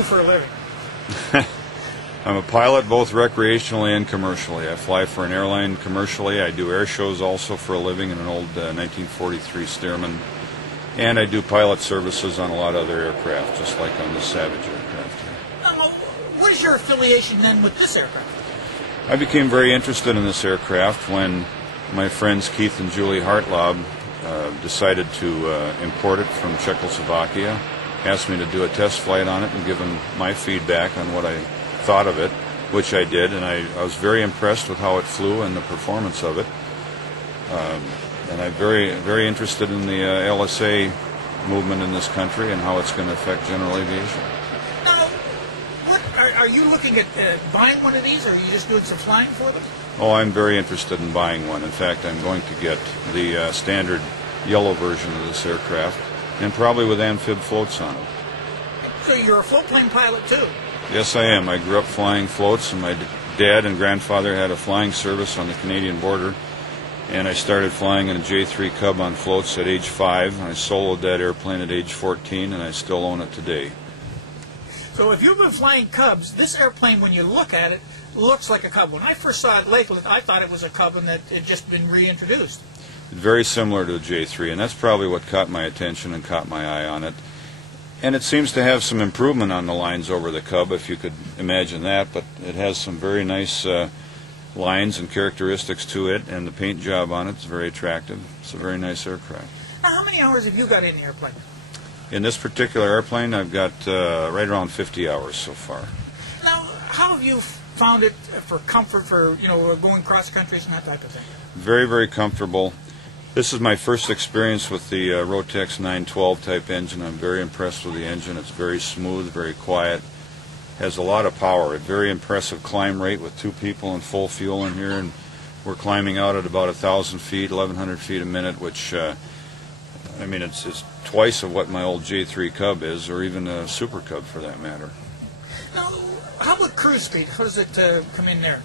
do for a living? I'm a pilot both recreationally and commercially. I fly for an airline commercially. I do air shows also for a living in an old 1943 Stearman. And I do pilot services on a lot of other aircraft, just like on the Savage aircraft. What is your affiliation then with this aircraft? I became very interested in this aircraft when my friends Keith and Julie Hartlaub decided to import it from Czechoslovakia, asked me to do a test flight on it and give them my feedback on what I thought of it, which I did, and I was very impressed with how it flew and the performance of it. And I'm very interested in the LSA movement in this country and how it's going to affect general aviation. Now, are you looking at buying one of these, or are you just doing some flying for them? Oh, I'm very interested in buying one. In fact, I'm going to get the standard yellow version of this aircraft, and probably with amphib floats on it. So you're a floatplane pilot too? Yes, I am. I grew up flying floats, and my dad and grandfather had a flying service on the Canadian border. And I started flying in a J3 Cub on floats at age 5. I soloed that airplane at age 14, and I still own it today. So if you've been flying Cubs, this airplane, when you look at it, looks like a Cub. When I first saw it Lakeland, I thought it was a Cub and that it had just been reintroduced. Very similar to a J3, and that's probably what caught my attention and caught my eye on it. And it seems to have some improvement on the lines over the Cub, if you could imagine that, but it has some very nice lines and characteristics to it, and the paint job on it is very attractive. It's a very nice aircraft. Now, how many hours have you got in the airplane? In this particular airplane, I've got right around 50 hours so far. Now, how have you found it for comfort, for going cross countries and that type of thing? Very, very comfortable. This is my first experience with the Rotex 912 type engine. I'm very impressed with the engine. It's very smooth, very quiet. Has a lot of power. A very impressive climb rate with 2 people and full fuel in here, and we're climbing out at about 1,000 feet, 1,100 feet a minute, which I mean it's twice of what my old J3 Cub is, or even a Super Cub for that matter. Now, how about cruise speed? How does it come in there?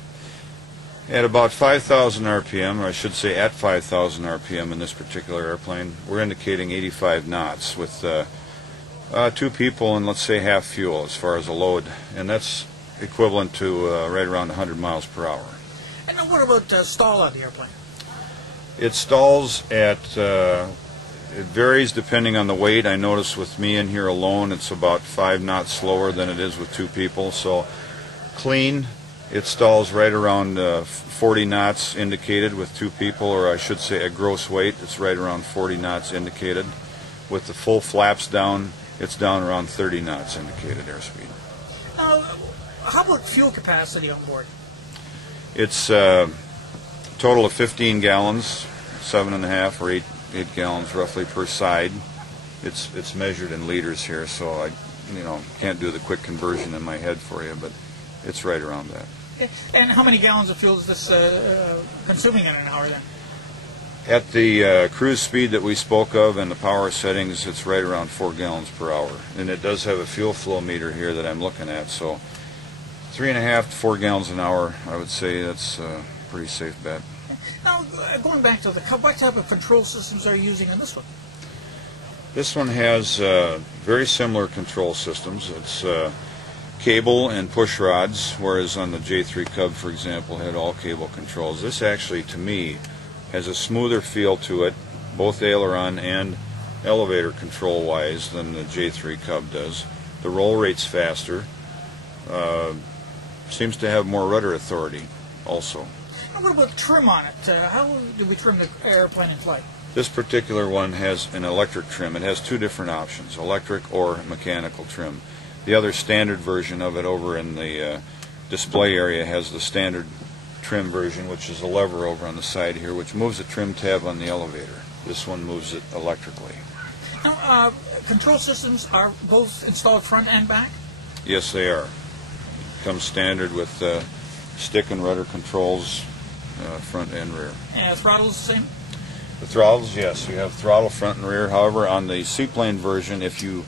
At about 5,000 RPM, or I should say at 5,000 RPM in this particular airplane, we're indicating 85 knots with 2 people and let's say half fuel as far as a load, and that's equivalent to right around 100 miles per hour. And then what about stall on the airplane? It stalls at, it varies depending on the weight. I notice with me in here alone it's about 5 knots slower than it is with 2 people, so clean it stalls right around 40 knots indicated with 2 people, or I should say at gross weight it's right around 40 knots indicated. With the full flaps down, it's down around 30 knots indicated airspeed. Now, how about fuel capacity on board? It's a total of 15 gallons, 7.5 or 8 gallons roughly per side. It's measured in liters here, so I can't do the quick conversion in my head for you, but it's right around that. And how many gallons of fuel is this consuming in an hour then? At the cruise speed that we spoke of and the power settings, it's right around 4 gallons per hour. And it does have a fuel flow meter here that I'm looking at, so 3.5 to 4 gallons an hour, I would say that's a pretty safe bet. Now, going back to the Cub, what type of control systems are you using on this one? This one has very similar control systems. It's cable and push rods, whereas on the J3 Cub, for example, had all cable controls. This actually, to me, has a smoother feel to it, both aileron and elevator control-wise, than the J3 Cub does. The roll rate's faster. Seems to have more rudder authority also. And what about trim on it? How do we trim the airplane in flight? This particular one has an electric trim. It has 2 different options, electric or mechanical trim. The other standard version of it over in the display area has the standard trim version, which is a lever over on the side here, which moves the trim tab on the elevator. This one moves it electrically. Now, control systems are both installed front and back? Yes, they are. Comes standard with stick and rudder controls, front and rear. And throttle's the same? The throttles, yes, you have throttle front and rear. However, on the seaplane version, if you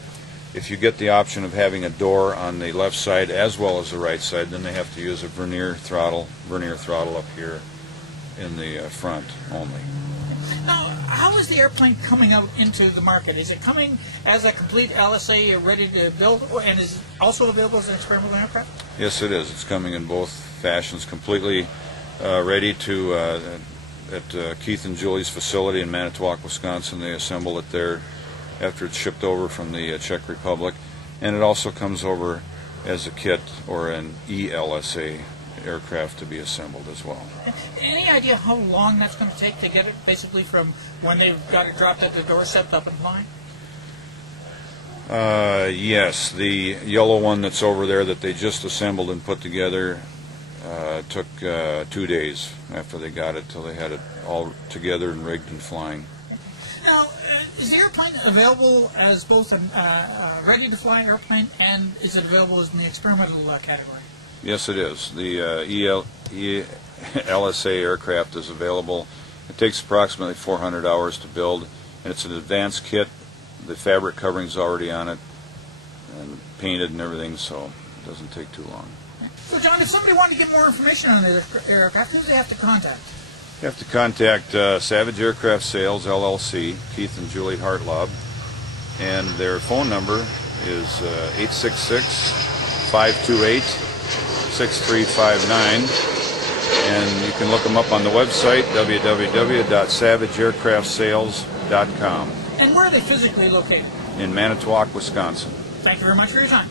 get the option of having a door on the left side as well as the right side, then they have to use a vernier throttle up here in the front only. Now, how is the airplane coming out into the market? Is it coming as a complete LSA ready to build, and is it also available as an experimental aircraft? Yes, it is. It's coming in both fashions, completely ready to, at Keith and Julie's facility in Manitowoc, Wisconsin. They assemble it there after it's shipped over from the Czech Republic. And it also comes over as a kit or an ELSA aircraft to be assembled as well. Any idea how long that's going to take to get it basically from when they've got it dropped at the doorstep up and flying? Yes, the yellow one that's over there that they just assembled and put together took 2 days after they got it till they had it all together and rigged and flying. Now, is the airplane available as both a ready-to-fly airplane, and is it available as in the experimental category? Yes, it is. The LSA aircraft is available. It takes approximately 400 hours to build, and it's an advanced kit. The fabric covering's already on it and painted and everything, so it doesn't take too long. So, John, if somebody wanted to get more information on the aircraft, who do they have to contact? You have to contact Savage Aircraft Sales, LLC, Keith and Julie Hartlaub, and their phone number is 866-528-6359, and you can look them up on the website, www.savageaircraftsales.com. And where are they physically located? In Manitowoc, Wisconsin. Thank you very much for your time.